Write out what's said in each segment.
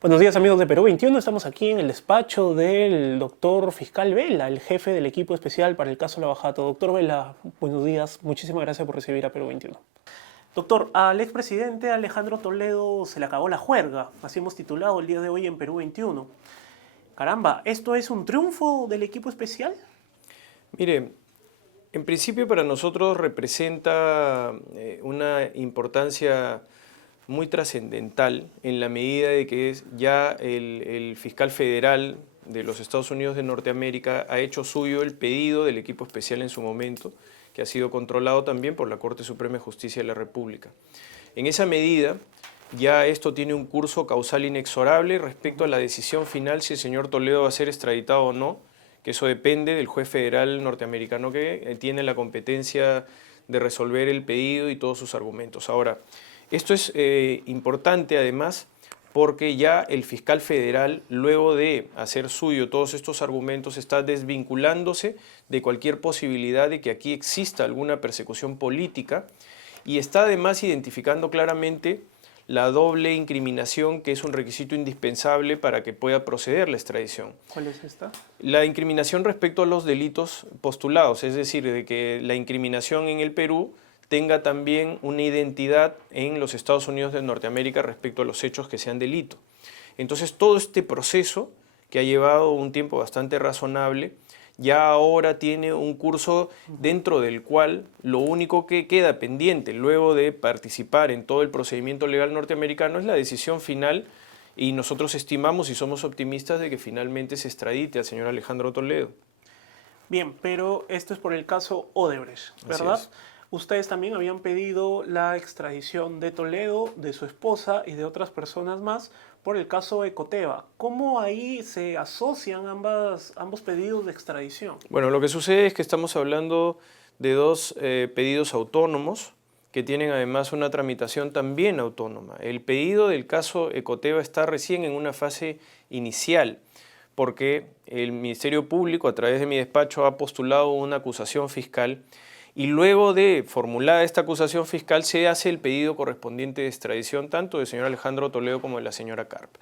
Buenos días amigos de Perú 21, estamos aquí en el despacho del doctor fiscal Vela, el jefe del equipo especial para el caso Lavajato. Doctor Vela, buenos días, muchísimas gracias por recibir a Perú 21. Doctor, al expresidente Alejandro Toledo se le acabó la juerga, así hemos titulado el día de hoy en Perú 21. Caramba, ¿esto es un triunfo del equipo especial? Mire, en principio para nosotros representa una importancia muy trascendental en la medida de que ya el fiscal federal de los Estados Unidos de Norteamérica ha hecho suyo el pedido del equipo especial en su momento, que ha sido controlado también por la Corte Suprema de Justicia de la República. En esa medida, ya esto tiene un curso causal inexorable respecto a la decisión final si el señor Toledo va a ser extraditado o no, que eso depende del juez federal norteamericano que tiene la competencia de resolver el pedido y todos sus argumentos. Ahora, esto es importante además porque ya el fiscal federal, luego de hacer suyo todos estos argumentos, está desvinculándose de cualquier posibilidad de que aquí exista alguna persecución política y está además identificando claramente la doble incriminación, que es un requisito indispensable para que pueda proceder la extradición. ¿Cuál es esta? La incriminación respecto a los delitos postulados, es decir, de que la incriminación en el Perú tenga también una identidad en los Estados Unidos de Norteamérica respecto a los hechos que sean delito. Entonces, todo este proceso, que ha llevado un tiempo bastante razonable, ya ahora tiene un curso dentro del cual lo único que queda pendiente luego de participar en todo el procedimiento legal norteamericano es la decisión final, y nosotros estimamos y somos optimistas de que finalmente se extradite al señor Alejandro Toledo. Bien, pero esto es por el caso Odebrecht, ¿verdad? Ustedes también habían pedido la extradición de Toledo, de su esposa y de otras personas más por el caso Ecoteva. ¿Cómo ahí se asocian ambos pedidos de extradición? Bueno, lo que sucede es que estamos hablando de dos pedidos autónomos que tienen además una tramitación también autónoma. El pedido del caso Ecoteva está recién en una fase inicial porque el Ministerio Público a través de mi despacho ha postulado una acusación fiscal y luego de formulada esta acusación fiscal se hace el pedido correspondiente de extradición tanto del señor Alejandro Toledo como de la señora Carp.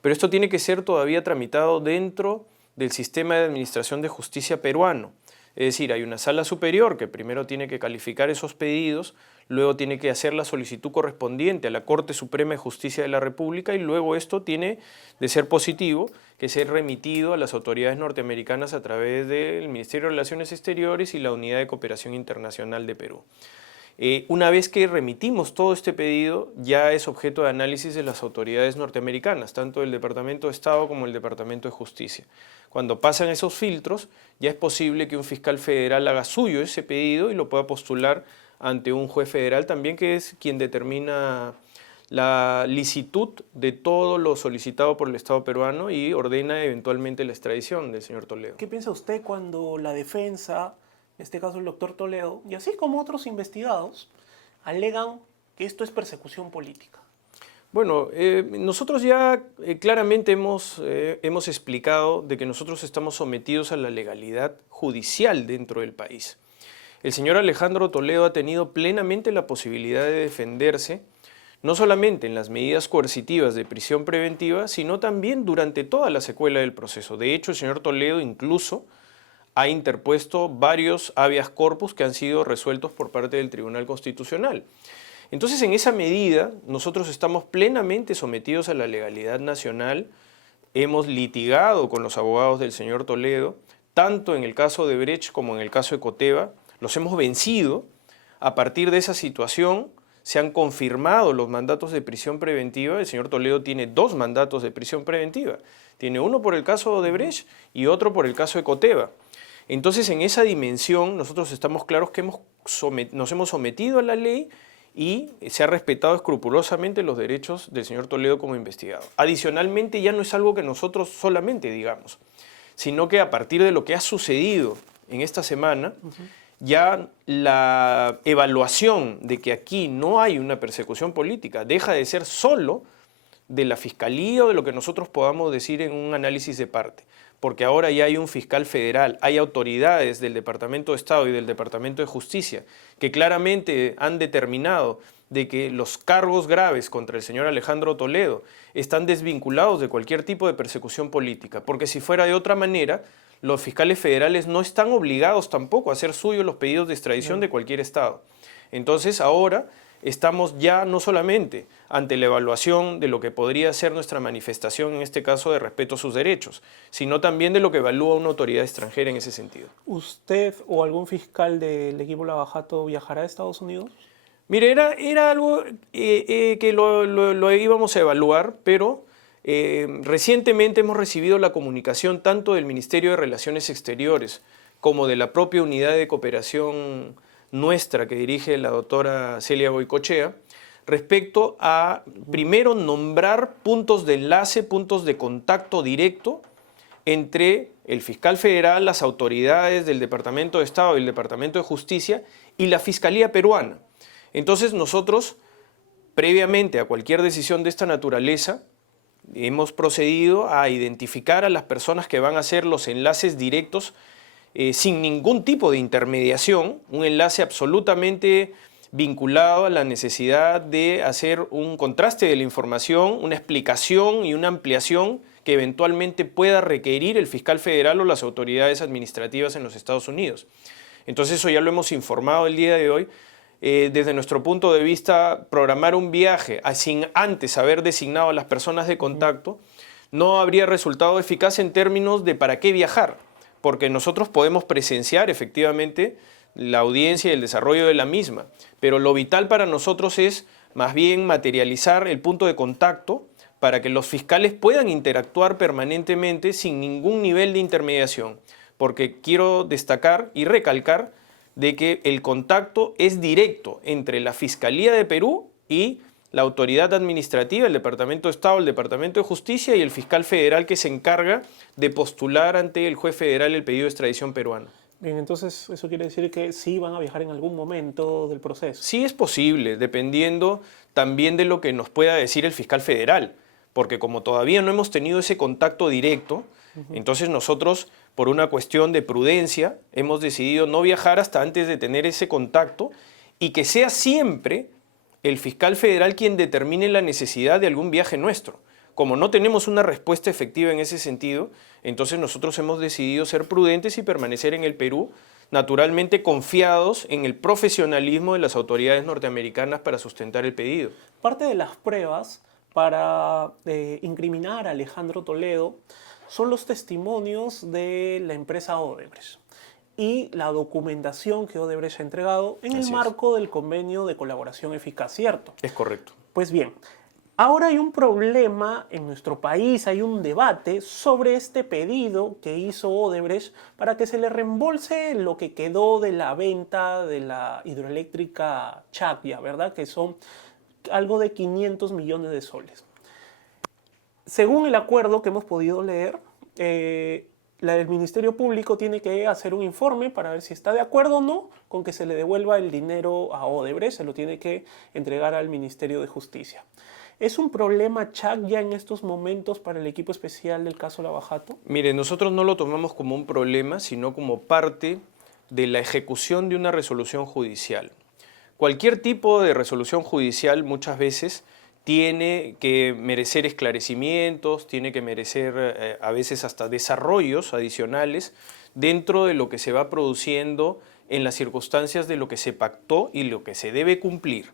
Pero esto tiene que ser todavía tramitado dentro del sistema de administración de justicia peruano. Es decir, hay una sala superior que primero tiene que calificar esos pedidos, luego tiene que hacer la solicitud correspondiente a la Corte Suprema de Justicia de la República y luego esto tiene, de ser positivo, que ser remitido a las autoridades norteamericanas a través del Ministerio de Relaciones Exteriores y la Unidad de Cooperación Internacional de Perú. Una vez que remitimos todo este pedido, ya es objeto de análisis de las autoridades norteamericanas, tanto del Departamento de Estado como el Departamento de Justicia. Cuando pasan esos filtros, ya es posible que un fiscal federal haga suyo ese pedido y lo pueda postular ante un juez federal también, que es quien determina la licitud de todo lo solicitado por el Estado peruano y ordena eventualmente la extradición del señor Toledo. ¿Qué piensa usted cuando la defensa, en este caso el doctor Toledo, y así como otros investigados, alegan que esto es persecución política? Bueno, nosotros ya claramente hemos explicado de que nosotros estamos sometidos a la legalidad judicial dentro del país. El señor Alejandro Toledo ha tenido plenamente la posibilidad de defenderse, no solamente en las medidas coercitivas de prisión preventiva, sino también durante toda la secuela del proceso. De hecho, el señor Toledo incluso ha interpuesto varios habeas corpus que han sido resueltos por parte del Tribunal Constitucional. Entonces, en esa medida, nosotros estamos plenamente sometidos a la legalidad nacional, hemos litigado con los abogados del señor Toledo, tanto en el caso de Brecht como en el caso de Ecoteva, los hemos vencido. A partir de esa situación se han confirmado los mandatos de prisión preventiva. El señor Toledo tiene 2 mandatos de prisión preventiva. Tiene uno por el caso de Brecht y otro por el caso de Ecoteva. Entonces, en esa dimensión, nosotros estamos claros que nos hemos sometido a la ley y se ha respetado escrupulosamente los derechos del señor Toledo como investigado. Adicionalmente, ya no es algo que nosotros solamente digamos, sino que a partir de lo que ha sucedido en esta semana, ya la evaluación de que aquí no hay una persecución política deja de ser solo de la Fiscalía o de lo que nosotros podamos decir en un análisis de parte, porque ahora ya hay un fiscal federal, hay autoridades del Departamento de Estado y del Departamento de Justicia que claramente han determinado de que los cargos graves contra el señor Alejandro Toledo están desvinculados de cualquier tipo de persecución política, porque si fuera de otra manera, los fiscales federales no están obligados tampoco a hacer suyos los pedidos de extradición de cualquier estado. Entonces ahora estamos ya no solamente ante la evaluación de lo que podría ser nuestra manifestación, en este caso de respeto a sus derechos, sino también de lo que evalúa una autoridad extranjera en ese sentido. ¿Usted o algún fiscal del equipo Lavajato viajará a Estados Unidos? Mire, era algo que lo íbamos a evaluar, pero recientemente hemos recibido la comunicación tanto del Ministerio de Relaciones Exteriores como de la propia unidad de cooperación nuestra que dirige la doctora Celia Goicoechea, respecto a, primero, nombrar puntos de enlace, puntos de contacto directo entre el fiscal federal, las autoridades del Departamento de Estado y el Departamento de Justicia y la Fiscalía peruana. Entonces nosotros, previamente a cualquier decisión de esta naturaleza, hemos procedido a identificar a las personas que van a hacer los enlaces directos sin ningún tipo de intermediación, un enlace absolutamente vinculado a la necesidad de hacer un contraste de la información, una explicación y una ampliación que eventualmente pueda requerir el fiscal federal o las autoridades administrativas en los Estados Unidos. Entonces eso ya lo hemos informado el día de hoy. Desde nuestro punto de vista, programar un viaje sin antes haber designado a las personas de contacto no habría resultado eficaz en términos de para qué viajar, porque nosotros podemos presenciar efectivamente la audiencia y el desarrollo de la misma, pero lo vital para nosotros es más bien materializar el punto de contacto para que los fiscales puedan interactuar permanentemente sin ningún nivel de intermediación, porque quiero destacar y recalcar de que el contacto es directo entre la Fiscalía de Perú y la autoridad administrativa, el Departamento de Estado, el Departamento de Justicia y el fiscal federal que se encarga de postular ante el juez federal el pedido de extradición peruano. Bien, entonces eso quiere decir que sí van a viajar en algún momento del proceso. Sí es posible, dependiendo también de lo que nos pueda decir el fiscal federal, porque como todavía no hemos tenido ese contacto directo, entonces nosotros, por una cuestión de prudencia, hemos decidido no viajar hasta antes de tener ese contacto y que sea siempre el fiscal federal quien determine la necesidad de algún viaje nuestro. Como no tenemos una respuesta efectiva en ese sentido, entonces nosotros hemos decidido ser prudentes y permanecer en el Perú, naturalmente confiados en el profesionalismo de las autoridades norteamericanas para sustentar el pedido. Parte de las pruebas para incriminar a Alejandro Toledo son los testimonios de la empresa Odebrecht y la documentación que Odebrecht ha entregado en el marco del convenio de colaboración eficaz, ¿cierto? Es correcto. Pues bien, ahora hay un problema en nuestro país, hay un debate sobre este pedido que hizo Odebrecht para que se le reembolse lo que quedó de la venta de la hidroeléctrica Chacya, ¿verdad? Que son algo de 500 millones de soles. Según el acuerdo que hemos podido leer, el Ministerio Público tiene que hacer un informe para ver si está de acuerdo o no con que se le devuelva el dinero a Odebrecht, se lo tiene que entregar al Ministerio de Justicia. ¿Es un problema Chacya en estos momentos para el equipo especial del caso Lavajato? Mire, nosotros no lo tomamos como un problema, sino como parte de la ejecución de una resolución judicial. Cualquier tipo de resolución judicial muchas veces tiene que merecer esclarecimientos, tiene que merecer a veces hasta desarrollos adicionales dentro de lo que se va produciendo en las circunstancias de lo que se pactó y lo que se debe cumplir.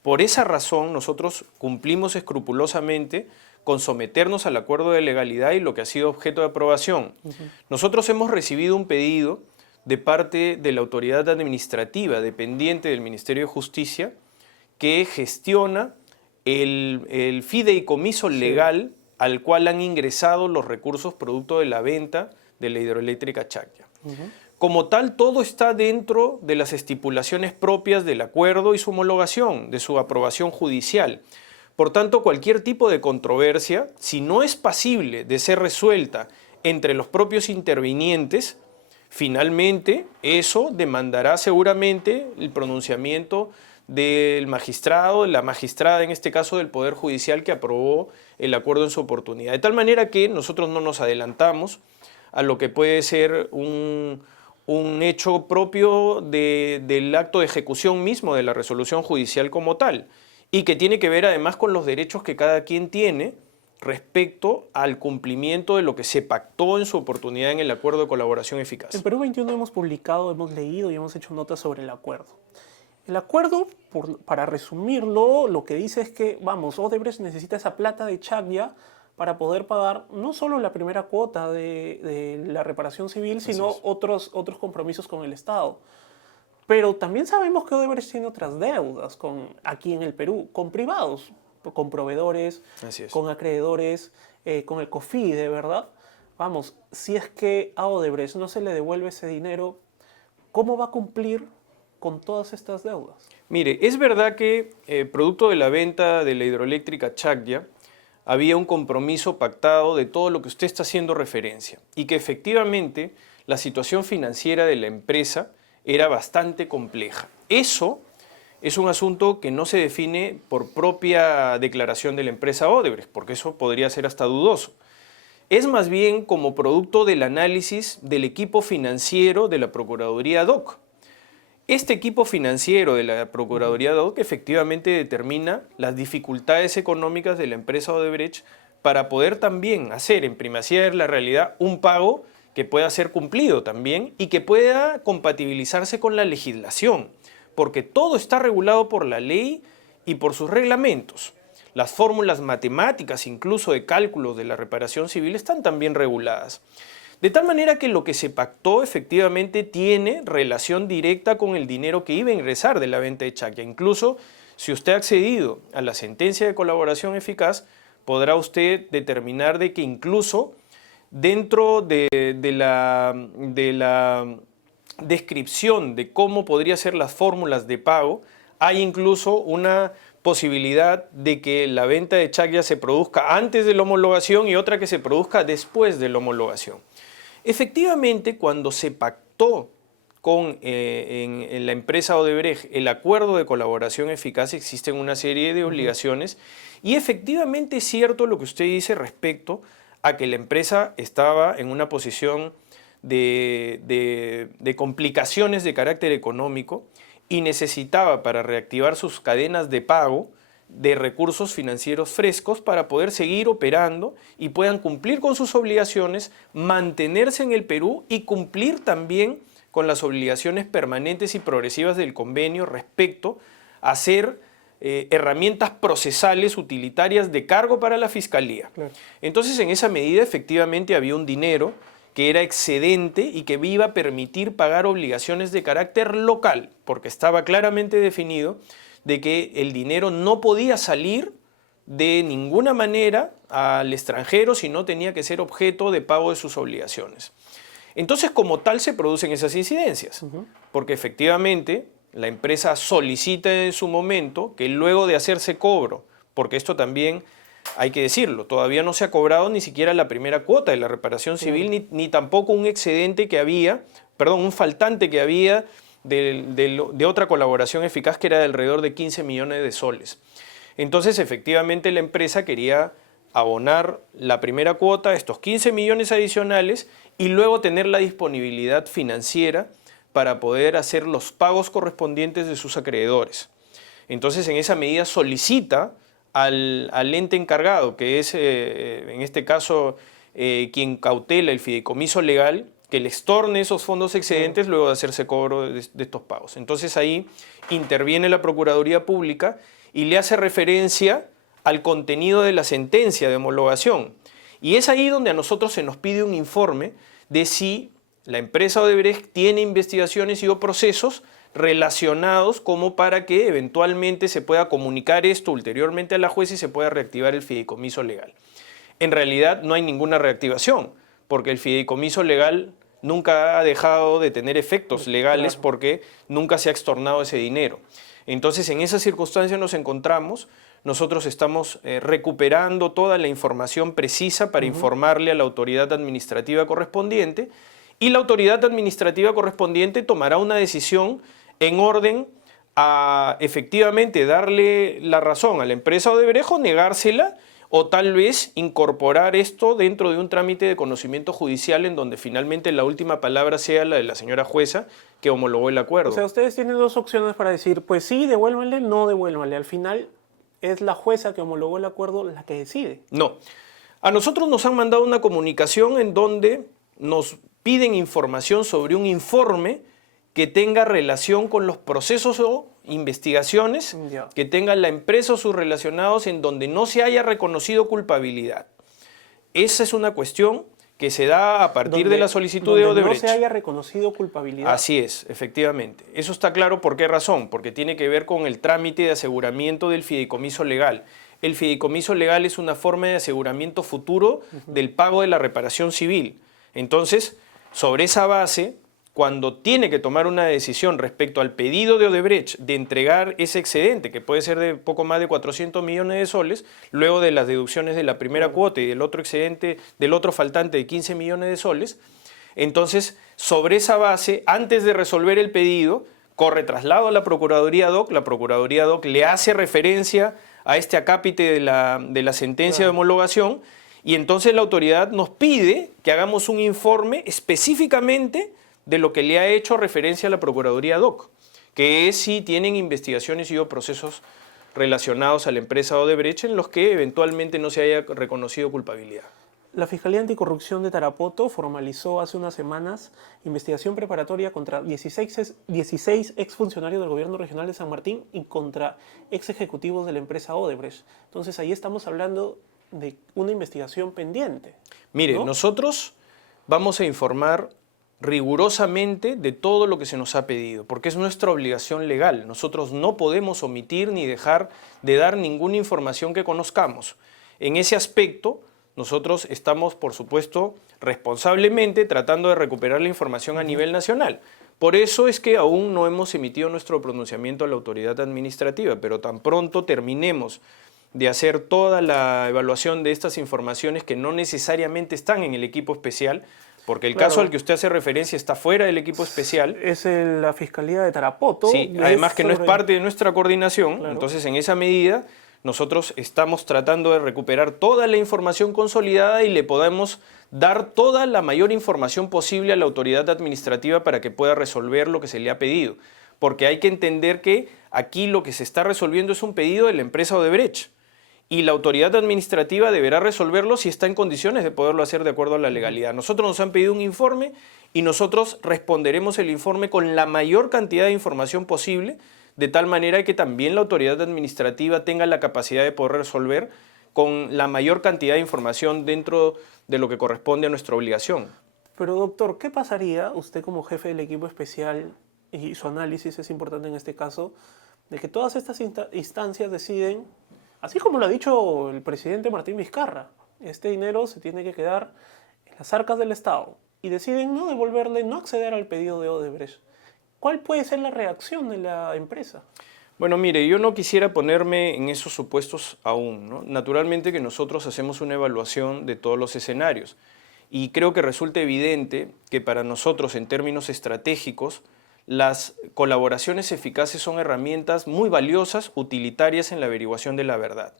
Por esa razón nosotros cumplimos escrupulosamente con someternos al acuerdo de legalidad y lo que ha sido objeto de aprobación. Nosotros hemos recibido un pedido de parte de la autoridad administrativa dependiente del Ministerio de Justicia que gestiona el fideicomiso legal al cual han ingresado los recursos producto de la venta de la hidroeléctrica Chacya. Como tal, todo está dentro de las estipulaciones propias del acuerdo y su homologación, de su aprobación judicial. Por tanto, cualquier tipo de controversia, si no es pasible de ser resuelta entre los propios intervinientes, finalmente eso demandará seguramente el pronunciamiento del magistrado, de la magistrada, en este caso del Poder Judicial, que aprobó el acuerdo en su oportunidad. De tal manera que nosotros no nos adelantamos a lo que puede ser un un hecho propio del acto de ejecución mismo de la resolución judicial como tal, y que tiene que ver además con los derechos que cada quien tiene respecto al cumplimiento de lo que se pactó en su oportunidad en el acuerdo de colaboración eficaz. En Perú 21 hemos publicado, hemos leído y hemos hecho notas sobre el acuerdo. El acuerdo, para resumirlo, lo que dice es que, vamos, Odebrecht necesita esa plata de Chaclla para poder pagar no solo la primera cuota de la reparación civil, sino otros compromisos con el Estado. Pero también sabemos que Odebrecht tiene otras deudas aquí en el Perú, con privados, con proveedores, con acreedores, con el COFIDE, ¿verdad? Vamos, si es que a Odebrecht no se le devuelve ese dinero, ¿cómo va a cumplir con todas estas deudas? Mire, es verdad que producto de la venta de la hidroeléctrica Chaclla, había un compromiso pactado de todo lo que usted está haciendo referencia y que efectivamente la situación financiera de la empresa era bastante compleja. Eso es un asunto que no se define por propia declaración de la empresa Odebrecht, porque eso podría ser hasta dudoso. Es más bien como producto del análisis del equipo financiero de la Procuraduría DOC. Este equipo financiero de la Procuraduría DOC efectivamente determina las dificultades económicas de la empresa Odebrecht para poder también hacer en primacía de la realidad un pago que pueda ser cumplido también y que pueda compatibilizarse con la legislación, porque todo está regulado por la ley y por sus reglamentos. Las fórmulas matemáticas, incluso de cálculos de la reparación civil, están también reguladas. De tal manera que lo que se pactó efectivamente tiene relación directa con el dinero que iba a ingresar de la venta de Chaclla. Incluso si usted ha accedido a la sentencia de colaboración eficaz, podrá usted determinar de que incluso dentro de la descripción de cómo podrían ser las fórmulas de pago, hay incluso una posibilidad de que la venta de Chaclla se produzca antes de la homologación y otra que se produzca después de la homologación. Efectivamente, cuando se pactó en la empresa Odebrecht el acuerdo de colaboración eficaz, existen una serie de obligaciones y efectivamente es cierto lo que usted dice respecto a que la empresa estaba en una posición de complicaciones de carácter económico y necesitaba para reactivar sus cadenas de pago de recursos financieros frescos para poder seguir operando y puedan cumplir con sus obligaciones, mantenerse en el Perú y cumplir también con las obligaciones permanentes y progresivas del convenio respecto a ser herramientas procesales utilitarias de cargo para la Fiscalía. Claro. Entonces, en esa medida, efectivamente, había un dinero que era excedente y que iba a permitir pagar obligaciones de carácter local, porque estaba claramente definido de que el dinero no podía salir de ninguna manera al extranjero, sino tenía que ser objeto de pago de sus obligaciones. Entonces, como tal, se producen esas incidencias, porque efectivamente la empresa solicita en su momento que luego de hacerse cobro, porque esto también hay que decirlo, todavía no se ha cobrado ni siquiera la primera cuota de la reparación civil, ni tampoco un excedente que había, perdón, un faltante que había de otra colaboración eficaz que era de alrededor de 15 millones de soles. Entonces, efectivamente, la empresa quería abonar la primera cuota, estos 15 millones adicionales, y luego tener la disponibilidad financiera para poder hacer los pagos correspondientes de sus acreedores. Entonces, en esa medida solicita al ente encargado, que es en este caso quien cautela el fideicomiso legal, que les torne esos fondos excedentes luego de hacerse cobro de estos pagos. Entonces ahí interviene la Procuraduría Pública y le hace referencia al contenido de la sentencia de homologación. Y es ahí donde a nosotros se nos pide un informe de si la empresa Odebrecht tiene investigaciones y o procesos relacionados como para que eventualmente se pueda comunicar esto ulteriormente a la jueza y se pueda reactivar el fideicomiso legal. En realidad no hay ninguna reactivación, porque el fideicomiso legal nunca ha dejado de tener efectos legales porque nunca se ha extornado ese dinero. Entonces, en esa circunstancia nos encontramos, nosotros estamos recuperando toda la información precisa para informarle a la autoridad administrativa correspondiente y la autoridad administrativa correspondiente tomará una decisión en orden a efectivamente darle la razón a la empresa Odebrecht o negársela o tal vez incorporar esto dentro de un trámite de conocimiento judicial en donde finalmente la última palabra sea la de la señora jueza que homologó el acuerdo. O sea, ustedes tienen dos opciones para decir, pues sí, devuélvanle, no devuélvanle. Al final es la jueza que homologó el acuerdo la que decide. No. A nosotros nos han mandado una comunicación en donde nos piden información sobre un informe que tenga relación con los procesos o investigaciones Ya. que tenga la empresa o sus relacionados en donde no se haya reconocido culpabilidad. Esa es una cuestión que se da a partir de la solicitud de donde Odebrecht. no se haya reconocido culpabilidad. Así es, efectivamente. Eso está claro. ¿Por qué razón? Porque tiene que ver con el trámite de aseguramiento del fideicomiso legal. El fideicomiso legal es una forma de aseguramiento futuro del pago de la reparación civil. Entonces, sobre esa base, cuando tiene que tomar una decisión respecto al pedido de Odebrecht de entregar ese excedente, que puede ser de poco más de 400 millones de soles, luego de las deducciones de la primera cuota y del otro excedente, del otro faltante de 15 millones de soles, entonces, sobre esa base, antes de resolver el pedido, corre traslado a la Procuraduría DOC, la Procuraduría DOC le hace referencia a este acápite de la sentencia de homologación, y entonces la autoridad nos pide que hagamos un informe específicamente de lo que le ha hecho referencia a la Procuraduría DOC, que es si tienen investigaciones y o procesos relacionados a la empresa Odebrecht en los que eventualmente no se haya reconocido culpabilidad. La Fiscalía Anticorrupción de Tarapoto formalizó hace unas semanas investigación preparatoria contra 16 exfuncionarios del gobierno regional de San Martín y contra ex ejecutivos de la empresa Odebrecht. Entonces ahí estamos hablando de una investigación pendiente. Mire, ¿no? nosotros vamos a informar rigurosamente de todo lo que se nos ha pedido, porque es nuestra obligación legal. Nosotros no podemos omitir ni dejar de dar ninguna información que conozcamos. En ese aspecto, nosotros estamos, por supuesto, responsablemente tratando de recuperar la información a nivel nacional. Por eso es que aún no hemos emitido nuestro pronunciamiento a la autoridad administrativa, pero tan pronto terminemos de hacer toda la evaluación de estas informaciones que no necesariamente están en el equipo especial, porque el caso al que usted hace referencia está fuera del equipo especial. Es la Fiscalía de Tarapoto. Sí, además que no es parte de nuestra coordinación, Claro. Entonces en esa medida nosotros estamos tratando de recuperar toda la información consolidada y le podemos dar toda la mayor información posible a la autoridad administrativa para que pueda resolver lo que se le ha pedido. Porque hay que entender que aquí lo que se está resolviendo es un pedido de la empresa Odebrecht. Y la autoridad administrativa deberá resolverlo si está en condiciones de poderlo hacer de acuerdo a la legalidad. Nosotros nos han pedido un informe y nosotros responderemos el informe con la mayor cantidad de información posible, de tal manera que también la autoridad administrativa tenga la capacidad de poder resolver con la mayor cantidad de información dentro de lo que corresponde a nuestra obligación. Pero doctor, ¿qué pasaría usted como jefe del equipo especial, y su análisis es importante en este caso, de que todas estas instancias deciden, así como lo ha dicho el presidente Martín Vizcarra, este dinero se tiene que quedar en las arcas del Estado, y deciden no devolverle, no acceder al pedido de Odebrecht? ¿Cuál puede ser la reacción de la empresa? Bueno, mire, yo no quisiera ponerme en esos supuestos aún, ¿no? Naturalmente que nosotros hacemos una evaluación de todos los escenarios y creo que resulta evidente que para nosotros en términos estratégicos las colaboraciones eficaces son herramientas muy valiosas, utilitarias en la averiguación de la verdad.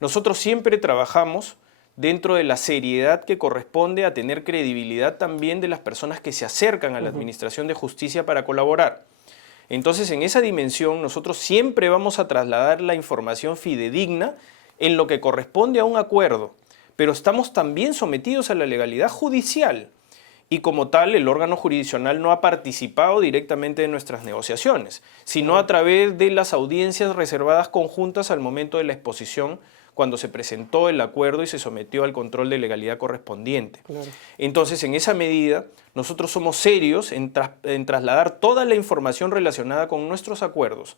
Nosotros siempre trabajamos dentro de la seriedad que corresponde a tener credibilidad también de las personas que se acercan a la Administración de Justicia para colaborar. Entonces, en esa dimensión, nosotros siempre vamos a trasladar la información fidedigna en lo que corresponde a un acuerdo, pero estamos también sometidos a la legalidad judicial y como tal, el órgano jurisdiccional no ha participado directamente en nuestras negociaciones, sino a través de las audiencias reservadas conjuntas al momento de la exposición cuando se presentó el acuerdo y se sometió al control de legalidad correspondiente. Claro. Entonces, en esa medida, nosotros somos serios en trasladar toda la información relacionada con nuestros acuerdos,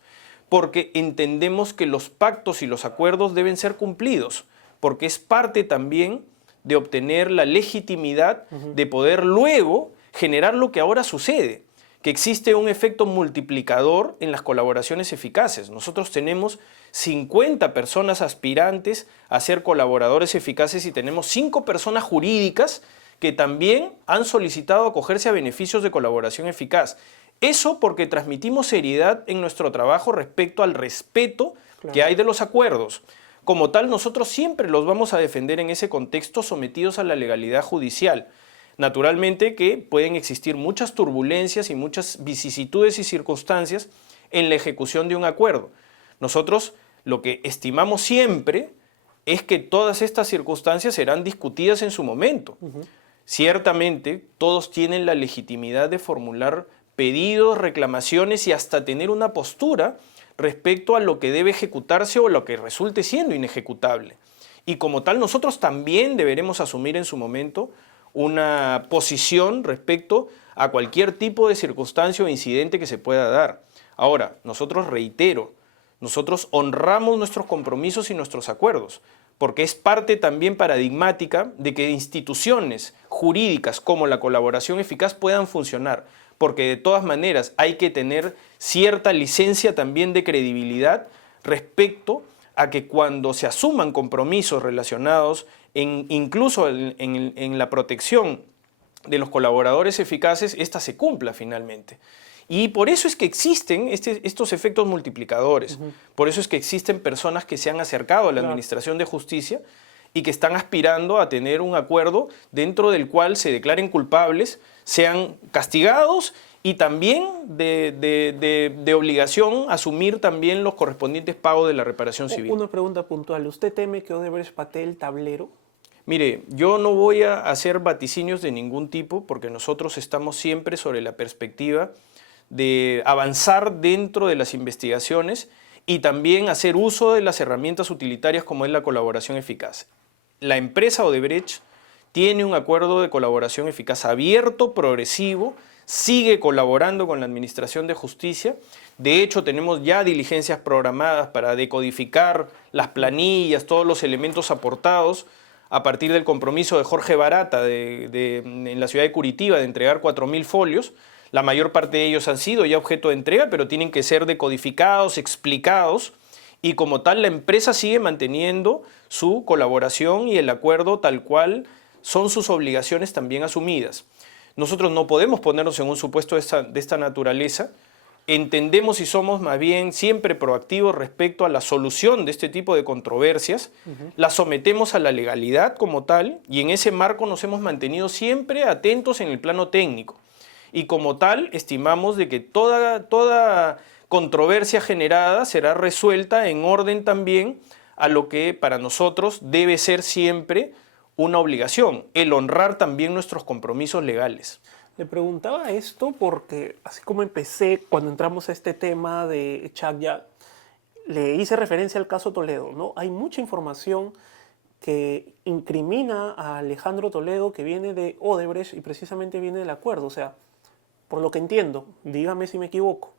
porque entendemos que los pactos y los acuerdos deben ser cumplidos, porque es parte también de obtener la legitimidad de poder luego generar lo que ahora sucede, que existe un efecto multiplicador en las colaboraciones eficaces. Nosotros tenemos 50 personas aspirantes a ser colaboradores eficaces y tenemos 5 personas jurídicas que también han solicitado acogerse a beneficios de colaboración eficaz. Eso porque transmitimos seriedad en nuestro trabajo respecto al respeto que hay de los acuerdos. Como tal, nosotros siempre los vamos a defender en ese contexto sometidos a la legalidad judicial. Naturalmente que pueden existir muchas turbulencias y muchas vicisitudes y circunstancias en la ejecución de un acuerdo. Nosotros lo que estimamos siempre es que todas estas circunstancias serán discutidas en su momento. Ciertamente, todos tienen la legitimidad de formular pedidos, reclamaciones y hasta tener una postura respecto a lo que debe ejecutarse o lo que resulte siendo inejecutable. Y como tal, nosotros también deberemos asumir en su momento una posición respecto a cualquier tipo de circunstancia o incidente que se pueda dar. Ahora, nosotros reitero, nosotros honramos nuestros compromisos y nuestros acuerdos, porque es parte también paradigmática de que instituciones jurídicas como la colaboración eficaz puedan funcionar, porque de todas maneras hay que tener cierta licencia también de credibilidad respecto a que cuando se asuman compromisos relacionados incluso en la protección de los colaboradores eficaces, esta se cumpla finalmente. Y por eso es que existen estos efectos multiplicadores. Por eso es que existen personas que se han acercado a la Administración de Justicia y que están aspirando a tener un acuerdo dentro del cual se declaren culpables, sean castigados y también de obligación asumir también los correspondientes pagos de la reparación civil. Una pregunta puntual. ¿Usted teme que Odebrecht patee el tablero? Mire, yo no voy a hacer vaticinios de ningún tipo porque nosotros estamos siempre sobre la perspectiva de avanzar dentro de las investigaciones y también hacer uso de las herramientas utilitarias como es la colaboración eficaz. La empresa Odebrecht tiene un acuerdo de colaboración eficaz abierto, progresivo, sigue colaborando con la Administración de Justicia. De hecho, tenemos ya diligencias programadas para decodificar las planillas, todos los elementos aportados a partir del compromiso de Jorge Barata en la ciudad de Curitiba de entregar 4.000 folios. La mayor parte de ellos han sido ya objeto de entrega, pero tienen que ser decodificados, explicados, y como tal la empresa sigue manteniendo su colaboración y el acuerdo tal cual son sus obligaciones también asumidas. Nosotros no podemos ponernos en un supuesto de esta naturaleza. Entendemos y somos más bien siempre proactivos respecto a la solución de este tipo de controversias. Las sometemos a la legalidad como tal y en ese marco nos hemos mantenido siempre atentos en el plano técnico. Y como tal, estimamos de que toda controversia generada será resuelta en orden también a lo que para nosotros debe ser siempre una obligación, el honrar también nuestros compromisos legales. Le preguntaba esto porque, así como empecé cuando entramos a este tema de Chagya, le hice referencia al caso Toledo, ¿no? Hay mucha información que incrimina a Alejandro Toledo que viene de Odebrecht y precisamente viene del acuerdo. O sea, por lo que entiendo, dígame si me equivoco,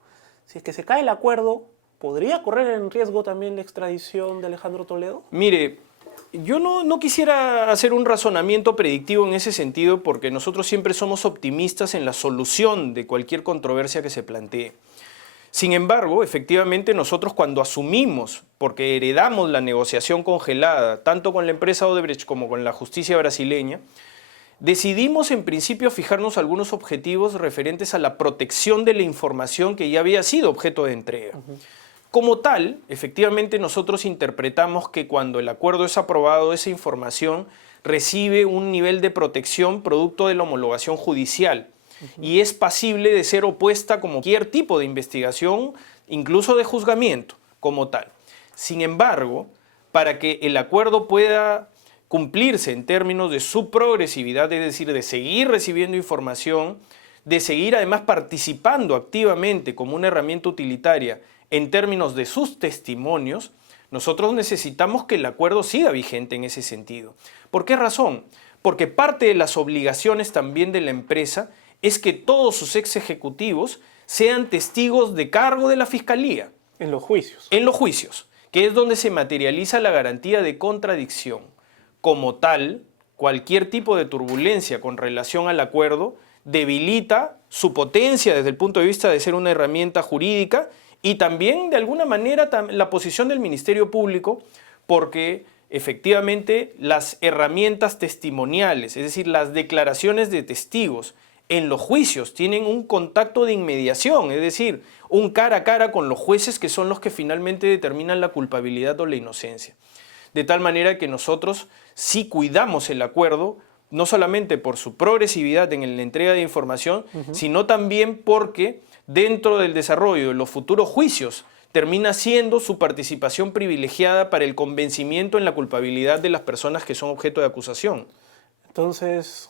si es que se cae el acuerdo, ¿podría correr en riesgo también la extradición de Alejandro Toledo? Mire, yo no quisiera hacer un razonamiento predictivo en ese sentido porque nosotros siempre somos optimistas en la solución de cualquier controversia que se plantee. Sin embargo, efectivamente nosotros cuando asumimos, porque heredamos la negociación congelada, tanto con la empresa Odebrecht como con la justicia brasileña, decidimos en principio fijarnos algunos objetivos referentes a la protección de la información que ya había sido objeto de entrega. Como tal, efectivamente nosotros interpretamos que cuando el acuerdo es aprobado, esa información recibe un nivel de protección producto de la homologación judicial y es pasible de ser opuesta como cualquier tipo de investigación, incluso de juzgamiento como tal. Sin embargo, para que el acuerdo pueda cumplirse en términos de su progresividad, es decir, de seguir recibiendo información, de seguir además participando activamente como una herramienta utilitaria en términos de sus testimonios, nosotros necesitamos que el acuerdo siga vigente en ese sentido. ¿Por qué razón? Porque parte de las obligaciones también de la empresa es que todos sus ex ejecutivos sean testigos de cargo de la Fiscalía. En los juicios. En los juicios, que es donde se materializa la garantía de contradicción. Como tal, cualquier tipo de turbulencia con relación al acuerdo debilita su potencia desde el punto de vista de ser una herramienta jurídica y también de alguna manera la posición del Ministerio Público, porque efectivamente las herramientas testimoniales, es decir, las declaraciones de testigos en los juicios tienen un contacto de inmediación, es decir, un cara a cara con los jueces que son los que finalmente determinan la culpabilidad o la inocencia. de tal manera que nosotros sí cuidamos el acuerdo, no solamente por su progresividad en la entrega de información, sino también porque dentro del desarrollo de los futuros juicios termina siendo su participación privilegiada para el convencimiento en la culpabilidad de las personas que son objeto de acusación. Entonces,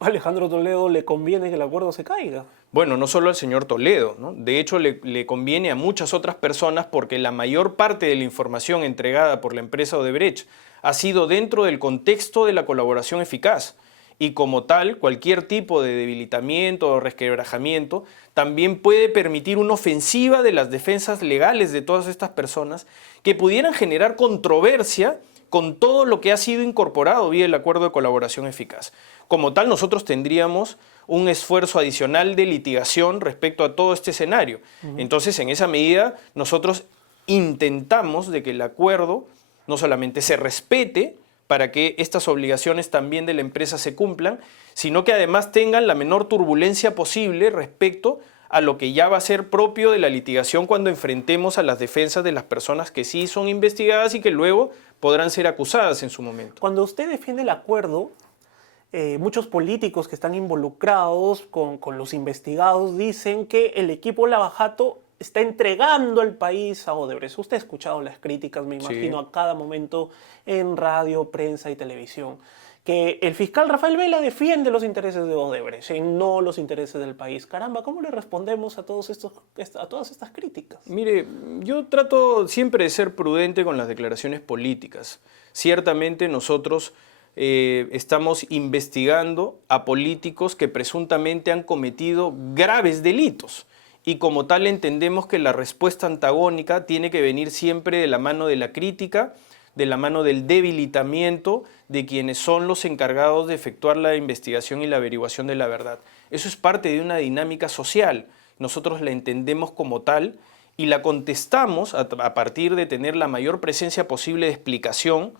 a Alejandro Toledo le conviene que el acuerdo se caiga. Bueno, no solo al señor Toledo, ¿no? De hecho le conviene a muchas otras personas porque la mayor parte de la información entregada por la empresa Odebrecht ha sido dentro del contexto de la colaboración eficaz. Y como tal, cualquier tipo de debilitamiento o resquebrajamiento también puede permitir una ofensiva de las defensas legales de todas estas personas que pudieran generar controversia con todo lo que ha sido incorporado vía el acuerdo de colaboración eficaz. Como tal, nosotros tendríamos un esfuerzo adicional de litigación respecto a todo este escenario. Entonces, en esa medida, nosotros intentamos de que el acuerdo no solamente se respete para que estas obligaciones también de la empresa se cumplan, sino que además tengan la menor turbulencia posible respecto a lo que ya va a ser propio de la litigación cuando enfrentemos a las defensas de las personas que sí son investigadas y que luego podrán ser acusadas en su momento. Cuando usted defiende el acuerdo, muchos políticos que están involucrados con los investigados dicen que el equipo Lavajato está entregando el país a Odebrecht. Usted ha escuchado las críticas, me imagino, Sí. a cada momento en radio, prensa y televisión. Que el fiscal Rafael Vela defiende los intereses de Odebrecht y no los intereses del país. Caramba, ¿cómo le respondemos a todas estas críticas? Mire, yo trato siempre de ser prudente con las declaraciones políticas. Ciertamente nosotros estamos investigando a políticos que presuntamente han cometido graves delitos. Y como tal entendemos que la respuesta antagónica tiene que venir siempre de la mano de la crítica, de la mano del debilitamiento de quienes son los encargados de efectuar la investigación y la averiguación de la verdad. Eso es parte de una dinámica social. Nosotros la entendemos como tal y la contestamos a partir de tener la mayor presencia posible de explicación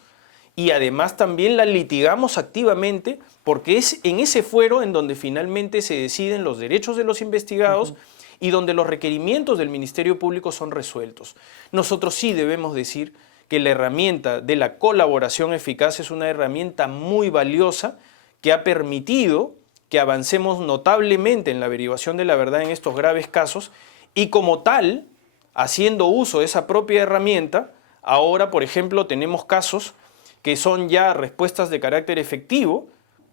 y además también la litigamos activamente porque es en ese fuero en donde finalmente se deciden los derechos de los investigados y donde los requerimientos del Ministerio Público son resueltos. Nosotros sí debemos decir que la herramienta de la colaboración eficaz es una herramienta muy valiosa que ha permitido que avancemos notablemente en la averiguación de la verdad en estos graves casos y como tal, haciendo uso de esa propia herramienta, ahora, por ejemplo, tenemos casos que son ya respuestas de carácter efectivo,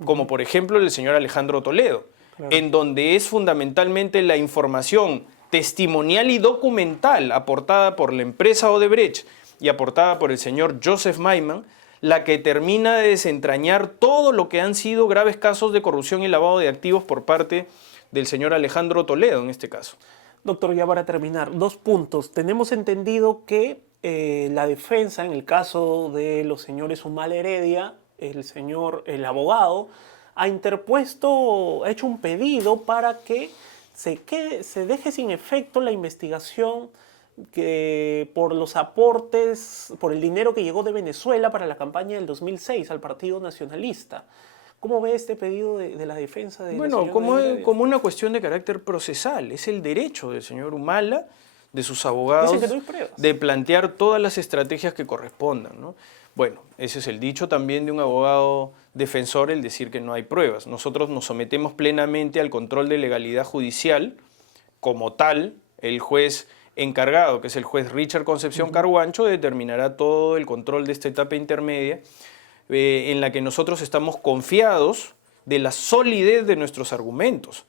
como por ejemplo el señor Alejandro Toledo, en donde es fundamentalmente la información testimonial y documental aportada por la empresa Odebrecht y aportada por el señor Joseph Maiman, la que termina de desentrañar todo lo que han sido graves casos de corrupción y lavado de activos por parte del señor Alejandro Toledo en este caso. Doctor, ya para terminar, 2 puntos. Tenemos entendido que la defensa, en el caso de los señores Humala Heredia, el abogado, ha hecho un pedido para que se deje sin efecto la investigación por los aportes, por el dinero que llegó de Venezuela para la campaña del 2006 al Partido Nacionalista. ¿Cómo ve este pedido de la defensa de Bueno, como una cuestión de carácter procesal, es el derecho del señor Humala, de sus abogados, Dicen que no hay pruebas, de plantear todas las estrategias que correspondan, ¿no? Bueno, ese es el dicho también de un abogado defensor, el decir que no hay pruebas. Nosotros nos sometemos plenamente al control de legalidad judicial, como tal, el juez encargado, que es el juez Richard Concepción Carguancho, determinará todo el control de esta etapa intermedia, en la que nosotros estamos confiados de la solidez de nuestros argumentos.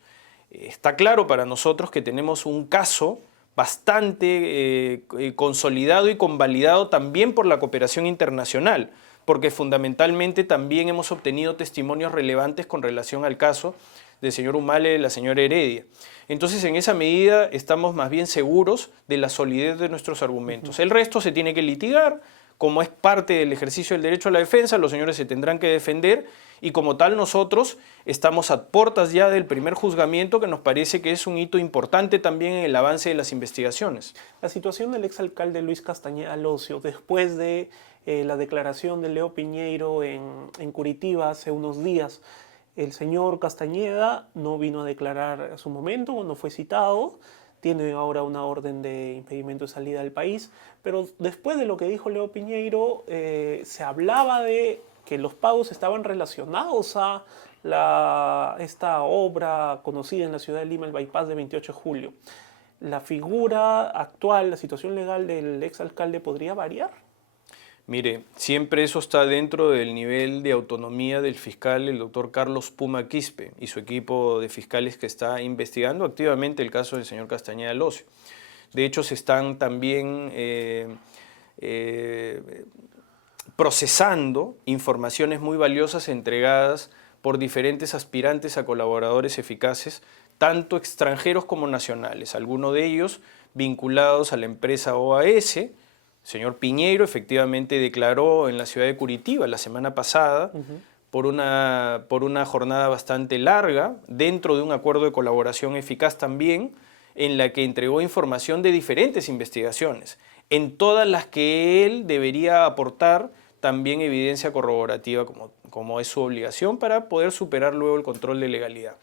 Está claro para nosotros que tenemos un caso bastante consolidado y convalidado también por la cooperación internacional, porque fundamentalmente también hemos obtenido testimonios relevantes con relación al caso del señor Humala y de la señora Heredia. Entonces, en esa medida estamos más bien seguros de la solidez de nuestros argumentos. El resto se tiene que litigar, como es parte del ejercicio del derecho a la defensa, los señores se tendrán que defender y como tal nosotros estamos a puertas ya del primer juzgamiento que nos parece que es un hito importante también en el avance de las investigaciones. La situación del exalcalde Luis Castañeda Locio, después de la declaración de Leo Piñeiro en Curitiba hace unos días, el señor Castañeda no vino a declarar a su momento, no fue citado, tiene ahora una orden de impedimento de salida del país, pero después de lo que dijo Leo Piñeiro, se hablaba de que los pagos estaban relacionados a esta obra conocida en la ciudad de Lima, el bypass de 28 de julio. ¿La figura actual, la situación legal del exalcalde podría variar? Mire, siempre eso está dentro del nivel de autonomía del fiscal, el doctor Carlos Puma Quispe, y su equipo de fiscales que está investigando activamente el caso del señor Castañeda Locio. De hecho, se están también procesando informaciones muy valiosas entregadas por diferentes aspirantes a colaboradores eficaces, tanto extranjeros como nacionales, algunos de ellos vinculados a la empresa OAS. El señor Piñeiro efectivamente declaró en la ciudad de Curitiba la semana pasada por una jornada bastante larga, dentro de un acuerdo de colaboración eficaz también, en la que entregó información de diferentes investigaciones, en todas las que él debería aportar también evidencia corroborativa como es su obligación para poder superar luego el control de legalidad.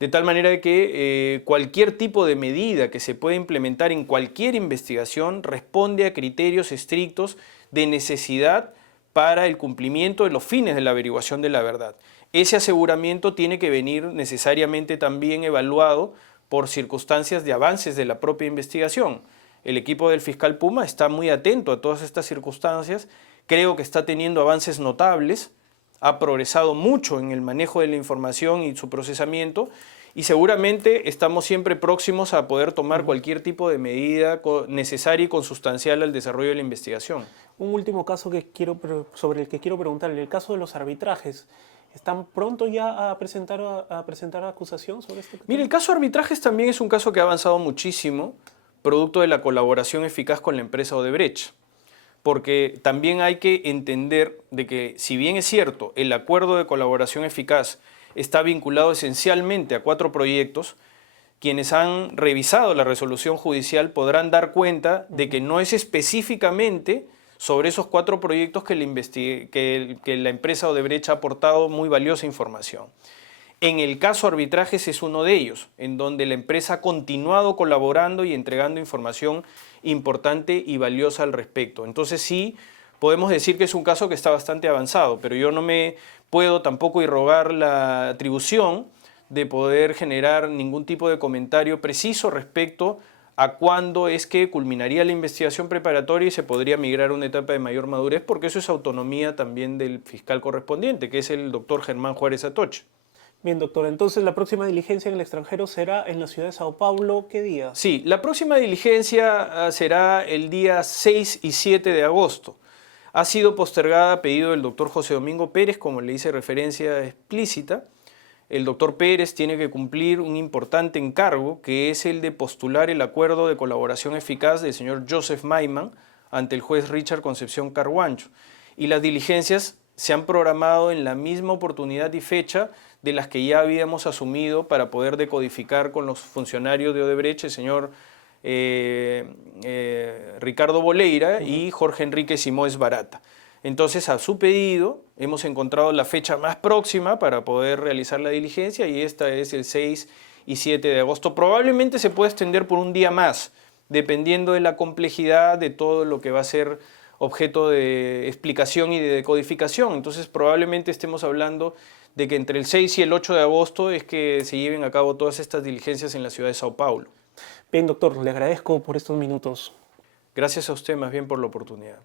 De tal manera que cualquier tipo de medida que se pueda implementar en cualquier investigación responde a criterios estrictos de necesidad para el cumplimiento de los fines de la averiguación de la verdad. Ese aseguramiento tiene que venir necesariamente también evaluado por circunstancias de avances de la propia investigación. El equipo del fiscal Puma está muy atento a todas estas circunstancias, creo que está teniendo avances notables, ha progresado mucho en el manejo de la información y su procesamiento, y seguramente estamos siempre próximos a poder tomar cualquier tipo de medida necesaria y consustancial al desarrollo de la investigación. Un último caso sobre el que quiero preguntarle, el caso de los arbitrajes. ¿Están pronto ya a presentar acusación sobre este tema? Mire, el caso de arbitrajes también es un caso que ha avanzado muchísimo, producto de la colaboración eficaz con la empresa Odebrecht. Porque también hay que entender de que, si bien es cierto, el acuerdo de colaboración eficaz está vinculado esencialmente a 4 proyectos, quienes han revisado la resolución judicial podrán dar cuenta de que no es específicamente sobre esos 4 proyectos que la empresa Odebrecht ha aportado muy valiosa información. En el caso arbitrajes es uno de ellos, en donde la empresa ha continuado colaborando y entregando información importante y valiosa al respecto. Entonces sí, podemos decir que es un caso que está bastante avanzado, pero yo no me puedo tampoco irrogar la atribución de poder generar ningún tipo de comentario preciso respecto a cuándo es que culminaría la investigación preparatoria y se podría migrar a una etapa de mayor madurez, porque eso es autonomía también del fiscal correspondiente, que es el doctor Germán Juárez Atoche. Bien, doctor, entonces la próxima diligencia en el extranjero será en la ciudad de Sao Paulo. ¿Qué día? Sí, la próxima diligencia será el día 6 y 7 de agosto. Ha sido postergada a pedido del doctor José Domingo Pérez, como le hice referencia explícita. El doctor Pérez tiene que cumplir un importante encargo, que es el de postular el acuerdo de colaboración eficaz del señor Joseph Maiman ante el juez Richard Concepción Carguancho. Y las diligencias se han programado en la misma oportunidad y fecha de las que ya habíamos asumido para poder decodificar con los funcionarios de Odebrecht, el señor Ricardo Boleira y Jorge Enrique Simões Barata. Entonces, a su pedido, hemos encontrado la fecha más próxima para poder realizar la diligencia, y esta es el 6 y 7 de agosto. Probablemente se pueda extender por un día más, dependiendo de la complejidad de todo lo que va a ser objeto de explicación y de decodificación. Entonces, probablemente estemos hablando de que entre el 6 y el 8 de agosto es que se lleven a cabo todas estas diligencias en la ciudad de Sao Paulo. Bien, doctor, le agradezco por estos minutos. Gracias a usted más bien por la oportunidad.